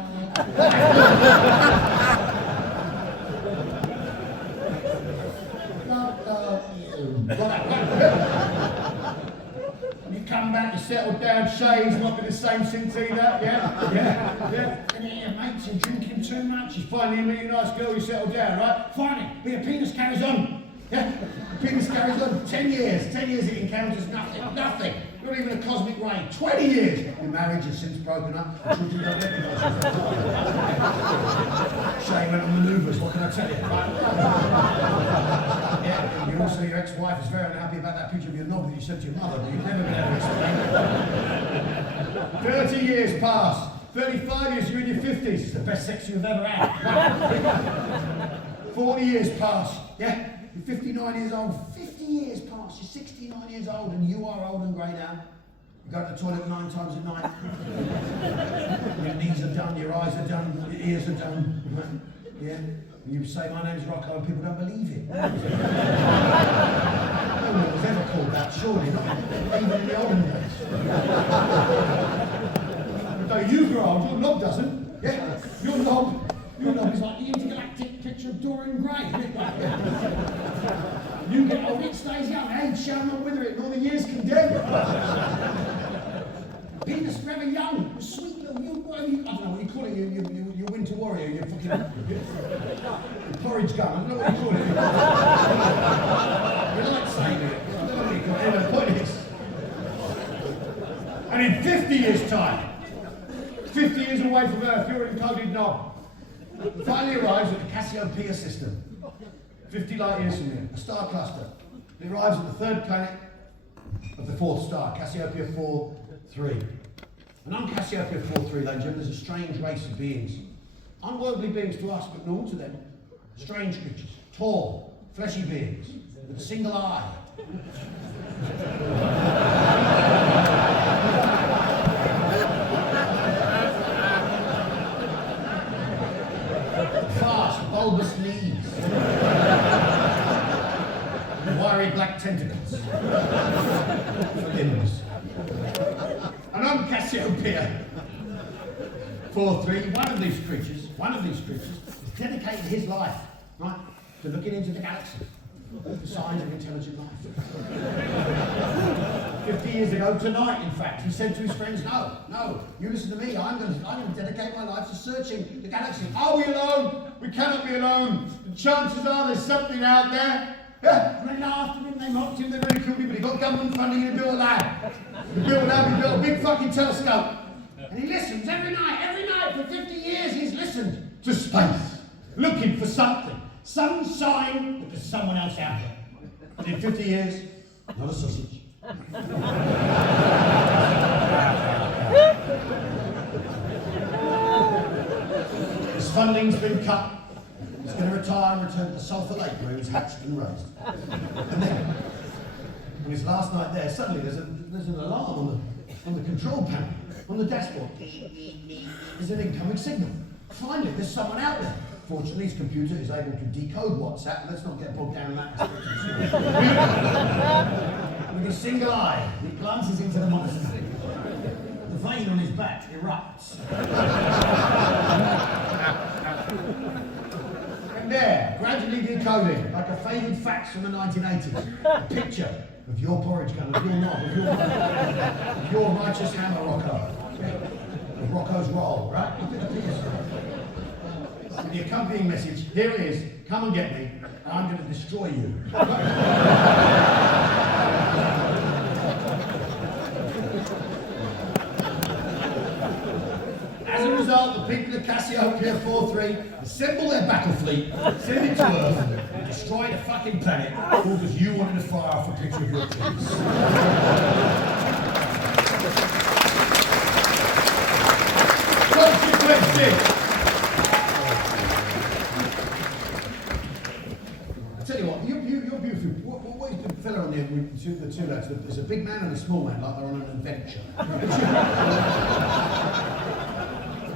You come back, you settle down, Shay's not been the same since either, yeah. And your mates are drinking too much, you finally meet a nice girl, you settle down, right? Finally, but your penis carries on, yeah? The penis carries on, 10 years it encounters nothing. Not even a cosmic ray, 20 years. Your marriage has since broken up, the children don't recognise you. Shay went on manoeuvres, what can I tell you? Yeah, and also your ex-wife is very unhappy about that picture of your knob that you sent to your mother, but you've never been able to explain it. 30 years pass, 35 years, you're in your 50s, it's the best sex you've ever had. 40 years pass, yeah? You're 59 years old, 50 years pass, you're 69 years old, and you are old and grey now. You go to the toilet 9 times a night. Your knees are done, your eyes are done, your ears are done. Yeah? And you say, "My name's Rocco," and people don't believe it. No one was ever called that, surely, not even in the olden days. But though you grow old, your knob doesn't. Yeah? Your knob is like the intergalactic picture of Dorian Gray. You get old, it stays young, age shall not wither it, nor the years condemn. Penis forever young, you sweet little, I don't know what you call it, you winter warrior, you fucking porridge gun, I don't know what you call it. You like saying it, I don't know what you call it. Anyway, 50 years' time. 50 years away from Earth, you're encoded knob. Finally arrives at the Cassiopeia system. 50 light years from here, a star cluster. It arrives at the third planet of the fourth star, Cassiopeia 4-3. And on Cassiopeia 4-3, ladies and gentlemen, there's a strange race of beings. Unworldly beings to us, but normal to them. Strange creatures, tall, fleshy beings, with a single eye. Fast, bulbous knees. Wiry black tentacles. Limbs. And on Cassiopeia 4-3, one of these creatures has dedicated his life, right, to looking into the galaxy for signs of intelligent life. 50 years ago tonight, in fact, he said to his friends, no, you listen to me, I'm going to dedicate my life to searching the galaxy. Are we alone? We cannot be alone. The chances are there's something out there. Yeah, and they laughed at him, they mocked him, they ridiculed him, but he got government funding to build a lab. He built a big fucking telescope. And he listens every night for 50 years he's listened to space, looking for something, some sign that there's someone else out there. And in 50 years, not a sausage. His funding's been cut. He's going to retire and return to the Sulphur Lake where he was hatched and raised. And then, on his last night there, suddenly there's an alarm on the control panel, on the dashboard. There's an incoming signal. Finally, there's someone out there. Fortunately, his computer is able to decode WhatsApp. Let's not get bogged down in that aspect of the story. With his single eye, he glances into the monitor. The vein on his back erupts. And there, gradually decoding, like a faded fax from the 1980s, a picture of your porridge gun, of your knob, of your righteous hammer, Rocco. Of Rocco's roll, right? Look at the picture. With the accompanying message, here it is, come and get me, and I'm going to destroy you. As a result, the people of Cassiopeia 4-3 assemble their battle fleet, send it to Earth, and destroy the fucking planet, all because you wanted to fire off a picture of your kids. Consequences! I tell you what, you're beautiful. What is the fella on the two lads? There's a big man and a small man, like they're on an adventure.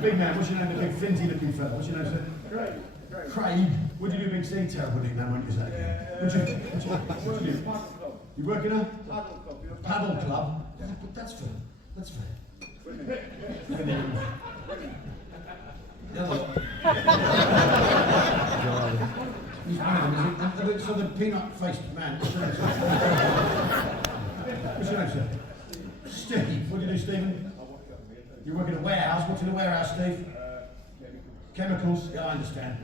Big man, what's your name? The big flinty looking fella. What's your name, sir? Craig. What do you do, big C? Terrible nickname, won't you say? What do you do? You work in a paddle club? Yeah, but that's fair. That's fair. The other one. He's one of them, so the peanut-faced man. What's your name, sir? Steve. What do you do, Stephen? You work in a warehouse. What's in a warehouse, Steve? Chemicals. Yeah, I understand.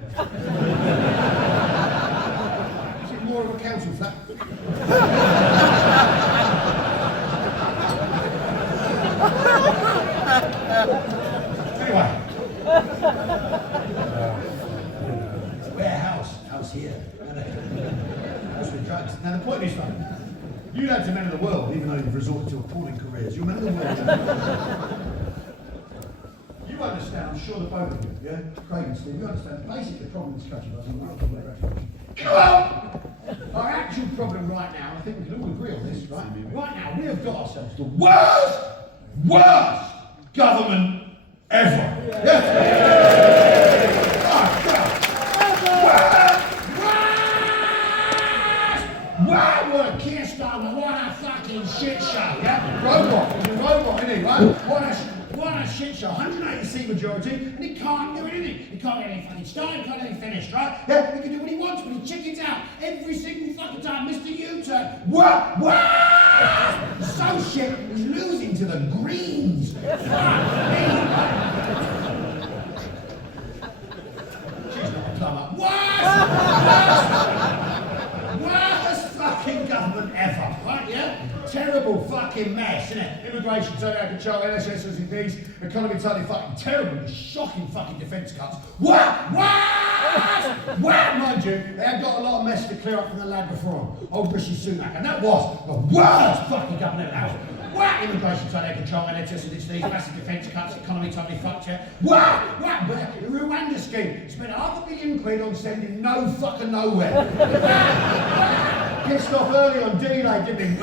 Is it more of a council flat? Anyway. Warehouse. House here. House with drugs. Now the point is, you lads are men of the world, even though you've resorted to appalling careers. You're men of the world. You understand, I'm sure the both of you, yeah? Craig and Steve, you understand basically the problem in this country, come on! Our actual problem right now, I think we can all agree on this, right? Right now, we have got ourselves the worst government ever. Yeah? What Keir Starmer, what a fucking shit show, yeah? Robot, he's a robot, isn't he, right? What a shit show, 180 seat majority, and he can't do anything. He can't get anything started, he can't get anything finished, right? Yeah, he can do what he wants, but he chickens out every single fucking time. Mr. U-turn, what? So shit, he's losing to the Greens. Fuck me. She's not a plumber. Worst fucking government ever, right, yeah? Terrible fucking mess, isn't it? immigration totally out of control, NHS as it needs, economy totally fucking terrible, shocking fucking defence cuts. What? Mind you, they had got a lot of mess to clear up from the lad before him, old Rishi Sunak, and that was the worst fucking government ever. What? Immigration totally out of control, NHS as it needs, massive defence cuts, economy totally fucked, yeah. What? The Rwanda scheme spent £500 million on sending no fucker nowhere. Pissed off early on D-Day, didn't he?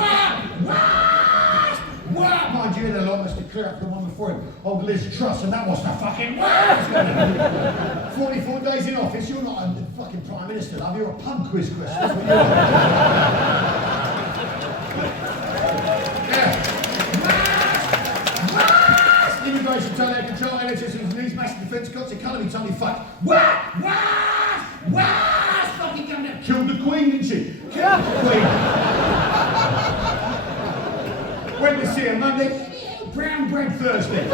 Mind you, the lot must have cleared up the one before him. Old Liz Truss, and that was the fucking 44 days in office, you're not a fucking Prime Minister, love. You're a pub quiz question. That's what you are. Yeah. Immigration totally out of control, NHS needs massive defence cuts, economy totally fucked. Fucking government killed the Queen, didn't she? Killed the Queen. Went to see her Monday, brown bread Thursday.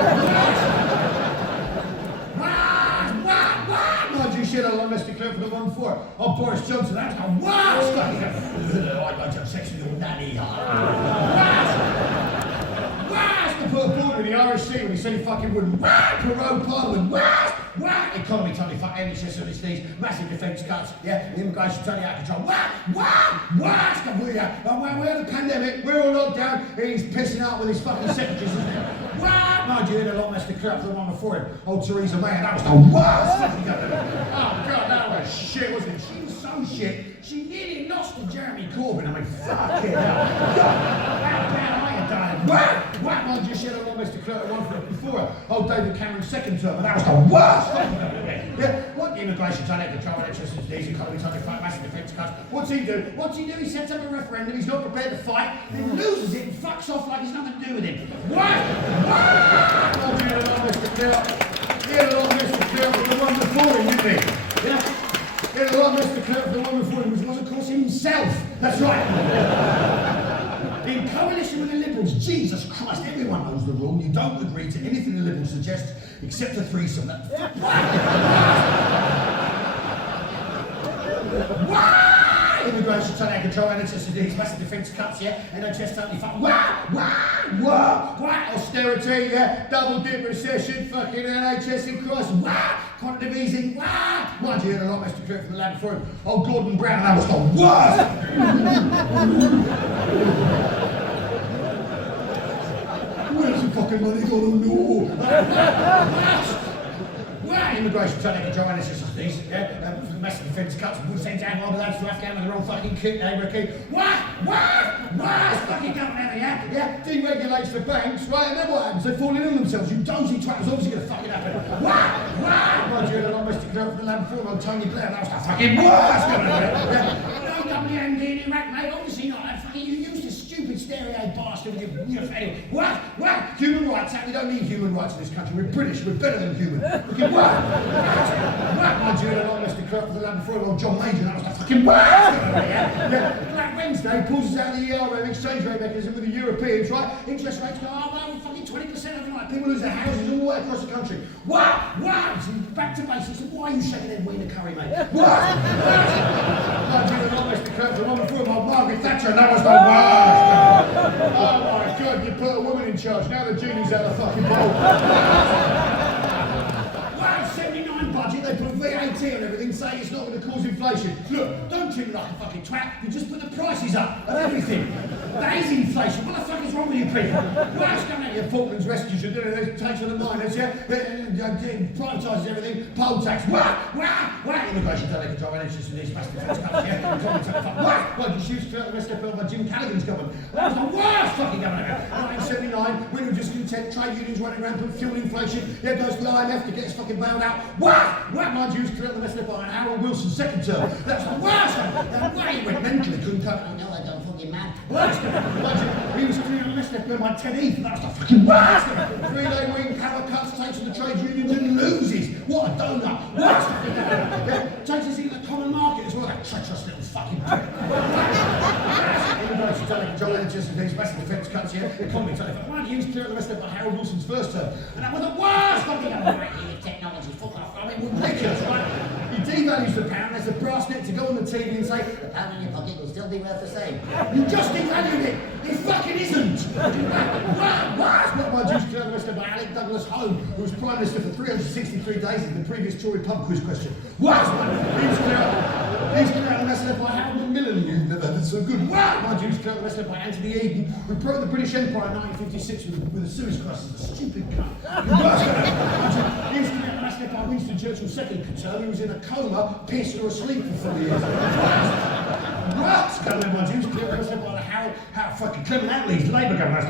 Mind you, she had a long list to clear for the one before. Oh, Boris Johnson, that's the worst fucking. I'd like to have sex with your nanny. To put a border in the Irish Sea when he said he fucking wouldn't. Parole Parliament. Economy totally fucked, NHS on its knees, massive defence cuts, yeah, immigration totally out of control. We're the pandemic, we're all locked down, he's pissing out with his fucking secretaries, isn't it? Mind you, he had a lot less to clear up than the one before him. Old Theresa May, and that was the worst fucking government. Oh God, that was shit, wasn't it? She was so shit, she nearly lost to Jeremy Corbyn. I mean, fuck it hell. How bad are you, darling? Mind you, she had a lot less to clear up than the one before her. Old David Cameron's second term, and that was the worst fucking government. Yeah, what immigration totally out of control, NHS economy totally fucked, massive defence cuts. What's he do? He sets up a referendum, he's not prepared to fight, then loses it and fucks off like it's nothing to do with him. He had a long list to clear up. He had a long list to clear up with the one before him, didn't he? Yeah? He had a long list to clear up with the one before him, which was, of course, himself. That's right. In coalition with the Liberals, Jesus Christ, everyone knows the rule. You don't agree to anything the Liberals suggest, except a threesome. Immigration totally out of control, NHS needs massive defence cuts, yeah, NHS totally fucked. Austerity, yeah, double dip recession, fucking NHS in crisis, quantitative easing, Mind you, had a lot less to clear from the lab before him. Old Gordon Brown, that was the worst! Where's the fucking money gone? No! Immigration totally out of control, NHS needs, yeah, massive defence cuts, would send down lads to Afghan with the wrong fucking kit, they reckon. Fucking government out of here, yeah, deregulates the banks, right, and then what happens? They fall in on themselves, you dozy twat, it's obviously going to fucking happen. Mind you, they're not missed to clear up from the land before on Tony Blair, that was the fucking worst government, yeah. No WMD in Iraq, mate, obviously not, that fucking, you used to stupid stereo bastard with your anyway. Human rights act, we don't need human rights in this country, we're British, we're better than human. Fucking mind you, had a long list to clear up for the land before him on John Major, that was the fucking worst. Black Wednesday pulls us out of the ERM exchange rate mechanism with the Europeans, right? Interest rates go fucking 20% overnight. People lose their houses all the way across the country. Back to basics. Why are you shaking that Wiener curry, mate? Mind you, had a long list to clear up for the one before him on Margaret Thatcher, and that was the worst. Oh my God, you put a woman in charge. Now the genie's out of the fucking bowl. 79 budget, they put VAT on everything, saying it's not going to cause inflation. Look, don't treat me like a fucking twat, you just put the prices up of everything. That is inflation, what the fuck is wrong with you people? What's going on your Falklands rescues, you're doing it, takes on the miners, yeah? Privatises everything, poll tax, immigration totally control, NHS needs massive defence cuts, yeah? You shoot to the rest of by Jim Callaghan's government. That was the worst fucking government ever. 1979, when we were just content, trade unions running around putting fuel inflation, yeah, goes to the IMF to get us fucking bailed out. Mind you, was clear the rest of by Harold Wilson's second term. That's the worst one. He went mental, he couldn't cope. Oh no, I don't fucking mad. He was clear the rest of by Ted Heath. That's the fucking worst. 3-day week, power cuts, takes on the trade unions and loses. What a donut. Worst fucking government. Takes us into the common market as well, that treacherous little fucking prick. Immigration totally control, NHS needs massive defence cuts, yeah? Economy totally fucked. Why did he use clear the rest of by Harold Wilson's first term? And that was the worst fucking government. Technology, fuck off. I mean, ridiculous, right? He devalues the pound, there's a brass neck to go on the TV and say, the pound in your pocket will still be worth the same. You just devalued it. It fucking isn't. That's what my Jews clear arrested by Alec Douglas Home, who was Prime Minister for 363 days in the previous Tory pub quiz question. Wow, he was clear arrested by Harold Macmillan, you never heard so good. Wow, my Jews clear arrested by Anthony Eden, who broke the British Empire in 1956 with a Suez Crisis, a stupid cunt. He was clear arrested by Winston Churchill's second term. He was in a coma, pissed or asleep for 4 years. What's going on, my Jews clear arrested by the how fucking Clement Attlee's Labour government.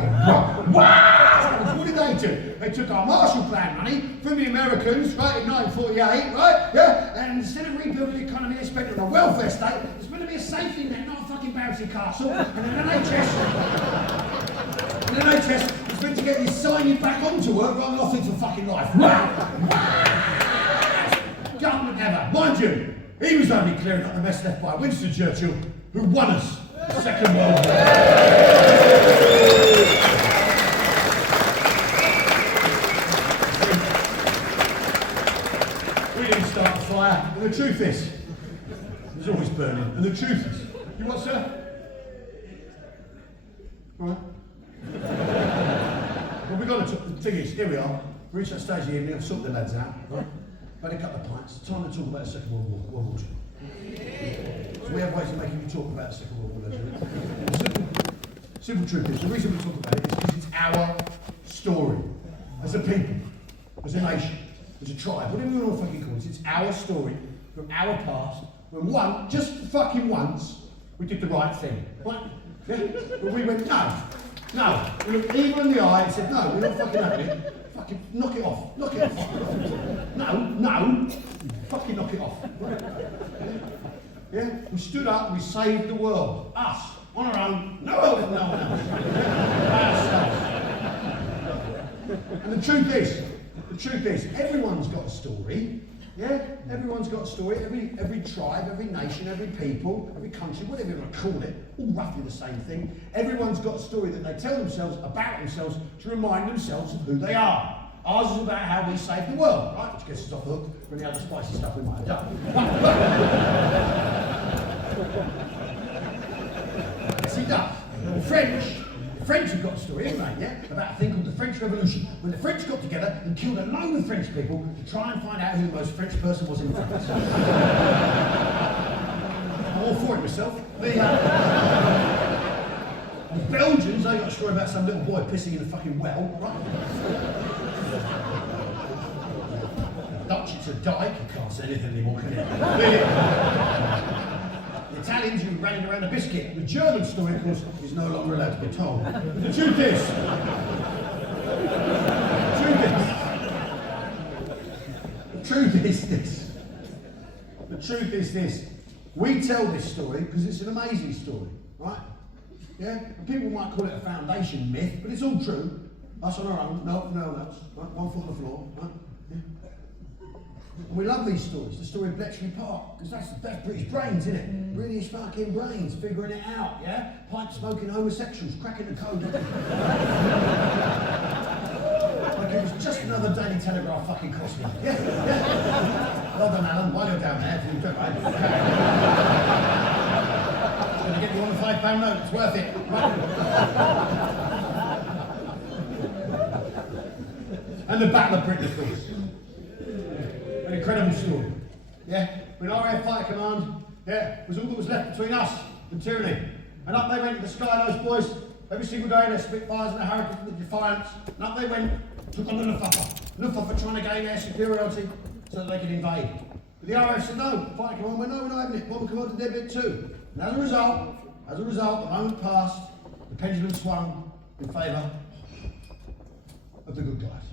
Wow! What did they do? They took our Marshall Plan money from the Americans, right, in 1948, right? Yeah? And instead of rebuilding the economy, they spent it on a welfare state. It's meant to be a safety net, not a fucking bouncy castle. And an NHS is meant to get you signing back onto work rather than off into fucking life. Government ever. Mind you, he was only clearing up the mess left by Winston Churchill, who won us the Second World War. We didn't start the fire, and the truth is, it was always burning, and the truth is, you what, sir? Right. Well, we got to, the thing is, here we are, we reached that stage of the evening, I've sorted the lads out, right? Had a couple of pints, time to talk about the Second World War, World War II. So we have ways of making you talk about the Second World War, lads. Simple truth is, the reason we talk about it is because it's our story. As a people, as a nation, as a tribe, whatever you want to fucking call it, it's our story from our past, when just fucking once, we did the right thing. Right? Yeah? But we went, no. We looked evil in the eye and said, no, we're not fucking having it. Fucking knock it off. No. Fucking knock it off. Yeah? We stood up, we saved the world. Us. On our own. No help from no one else. Ourselves. And the truth is, everyone's got a story. Yeah? Everyone's got a story. Every tribe, every nation, every people, every country, whatever you want to call it, all roughly the same thing. Everyone's got a story that they tell themselves about themselves to remind themselves of who they are. Ours is about how we save the world, right? Which gets us off the hook for any other spicy stuff we might have done. Yes, it does. The French have got a story, haven't they? Yeah? About a thing called the French Revolution, when the French got together and killed a load of French people to try and find out who the most French person was in France. I'm all for it myself. The Belgians, they got a story about some little boy pissing in a fucking well, right? Dutch, it's a dyke, you can't say anything anymore, can you? The Italians, you ran around a biscuit. The German story, of course, is no longer allowed to be told. But the truth is, we tell this story because it's an amazing story, right? Yeah? And people might call it a foundation myth, but it's all true. Us on our own, no one else, right? One foot on the floor, right? Yeah. And we love these stories, the story of Bletchley Park, because that's British brains, isn't it? British fucking brains, figuring it out, yeah? Pipe smoking homosexuals, cracking the code. Like it was just another Daily Telegraph fucking costume. Yeah. Well done, Alan, while you're down there, if you don't mind. Gonna get you on a £5 note, it's worth it. Right. And the Battle of Britain, of course. An incredible story. Yeah? When RAF Fighter Command, yeah, was all that was left between us and tyranny. And up they went to the sky, those boys, every single day, their Spitfires and their Hurricanes and the Defiance. And up they went, took on the Luftwaffe. Luftwaffe trying to gain their superiority so that they could invade. But the RAF said no, Fighter Command went, no, we're not having it. Bomber Command did their bit too. And as a result, the moment passed, the pendulum swung in favour of the good guys.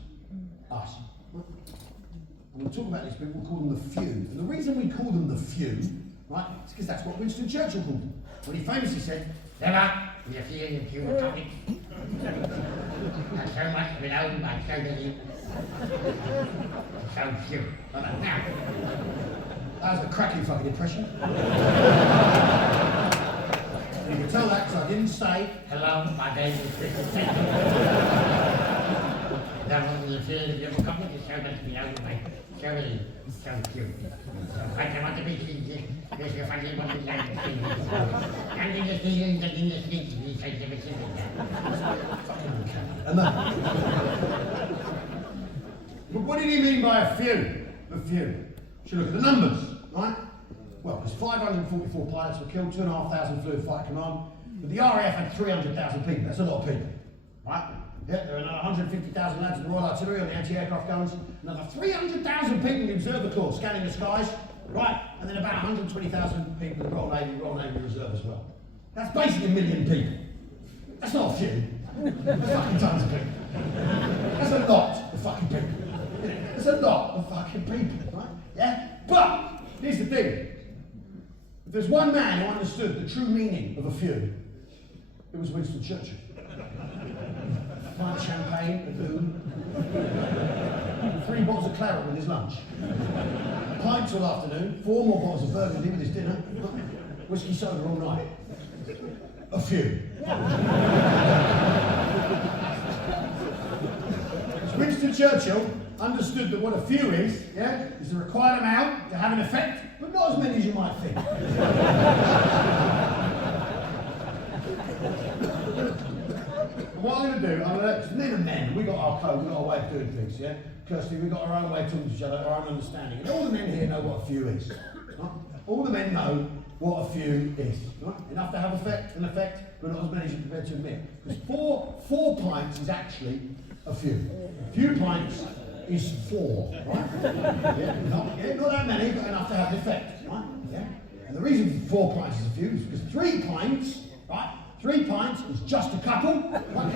Us. And we'll talk about these people, we'll call them the few. And the reason we call them the few, right, is because that's what Winston Churchill called them. When he famously said, never be a few and few are coming. Not so much below, but so little. So few. Like that. Now, that was a cracking fucking impression. And you can tell that because I didn't say, hello, my name is Richard. Daarom natuurlijk je kan niet zo met jou bij. Zo cute. I want to be easy. This is funny what you like to see. And in the season, that in the streets, we say to the city. But what did he mean by a few? A few. Should look at the numbers, right? Well, there's 544 pilots were killed, 2,500 flew Fighter Command, but the RAF had 300,000 people. That's a lot of people, right? Yeah, there are another 150,000 lads of the Royal Artillery on the anti-aircraft guns, another 300,000 people in the Observer Corps scanning the skies, right? And then about 120,000 people in the Royal Navy Reserve as well. That's basically 1 million people. That's not a few. That's fucking tons of people. That's a lot of fucking people. That's a lot of fucking people, right? Yeah? But, here's the thing. If there's one man who understood the true meaning of a few, it was Winston Churchill. A pint of champagne, a boom, 3 bottles of claret with his lunch, pints all afternoon, 4 more bottles of Burgundy with his dinner, whiskey soda all night. A few. Winston Churchill understood that what a few is the required amount to have an effect, but not as many as you might think. What I'm going to do, because men are men, we got our code, we got our way of doing things, yeah? Kirsty, we got our own way of talking to each other, our own understanding. And all the men here know what a few is. Right? All the men know what a few is. Right? Enough to have an effect, but not as many as you're prepared to admit. Because four pints is actually a few. A few pints is 4, right? Not that many, but enough to have an effect, right? Yeah? And the reason 4 pints is a few is because 3 pints, right? 3 pints is just a couple. Right?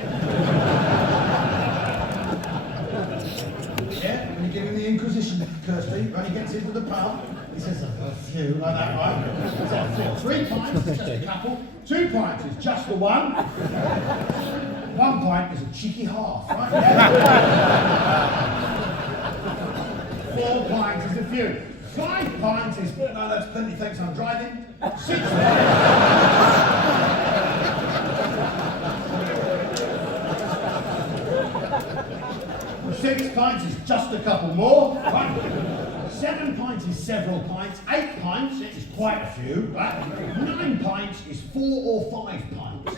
Yeah, when you give him the Inquisition, Kirsty, when he gets into the pub, he says a few, like that, right? So 3 pints is just a couple. 2 pints is just the one. 1 pint is a cheeky half, right? Yeah. 4 pints is a few. 5 pints is, no, that's plenty, thanks, I'm driving. 6 pints is just a couple more, right? 7 pints is several pints. 8 pints is quite a few, right? 9 pints is 4 or 5 pints.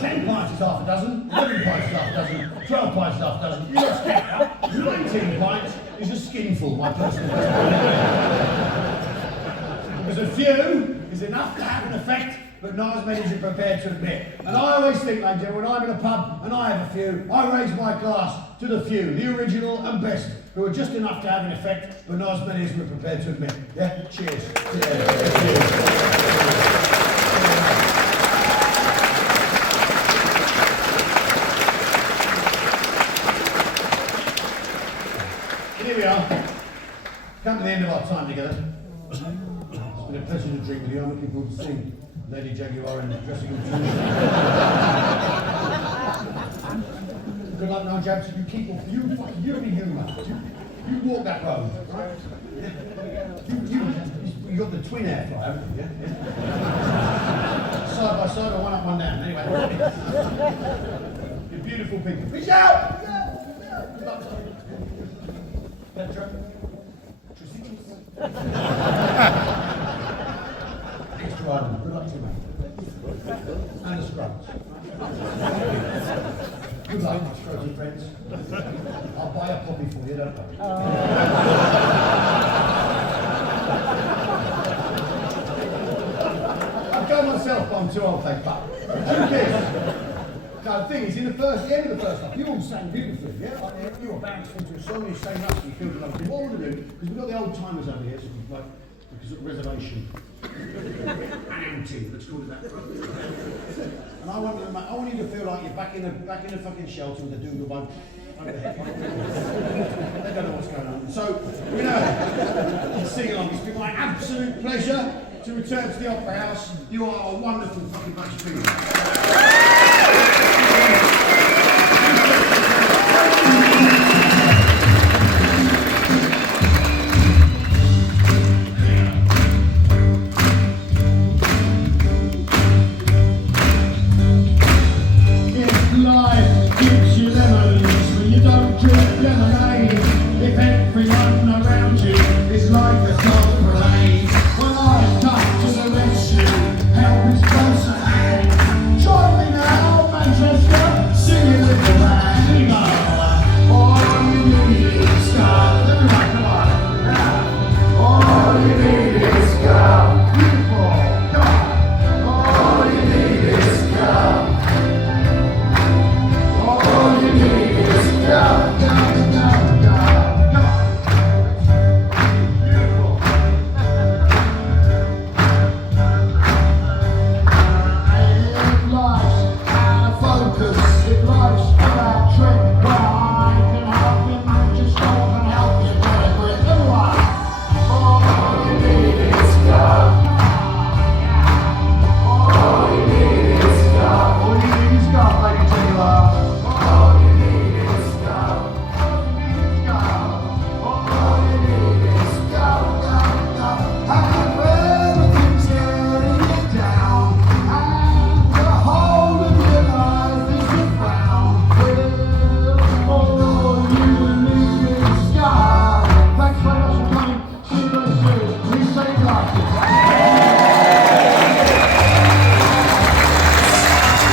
10 pints is half a dozen, 11 pints is half a dozen, 12 pints is half a dozen, you know, skip that. 19 pints is a skinful, my personal opinion. Because a few is enough to have an effect, but not as many as you're prepared to admit. And I always think, ladies and gentlemen, when I'm in a pub and I have a few, I raise my glass to the few, the original and best, who are just enough to have an effect, but not as many as we're prepared to admit. Yeah? Cheers. Cheers. Here we are. Come to the end of our time together. It's been a pleasure to drink with you. I'm looking forward to seeing Lady Jaguar in the dressing room too. Good luck now, Jabs. You keep off. You be humour. You walk that road, right? You got the twin air fly, haven't you? Yeah? Side by side or one up, one down. Anyway. You're beautiful people. Reach out! Good luck. Petra. Extra item. Good luck to you, mate. And the scrubs. Good luck, my scrubby friends. I'll buy a poppy for you, don't worry. I'd go myself, but I'm too old to take part. Who cares? Now, the thing is, the end of the first half, you all sang beautifully, yeah? You were bouncing into a song, you sang up, you feel like what we're going to do, because we've got the old timers over here, so we've like, because of reservation. Ante, let's call it that. And I want you to feel like you're back in the fucking shelter with the doodle bug over the head. They don't know what's going on. So, you know, sing along. It's been my absolute pleasure to return to the Opera House. You are a wonderful fucking bunch of people. life gives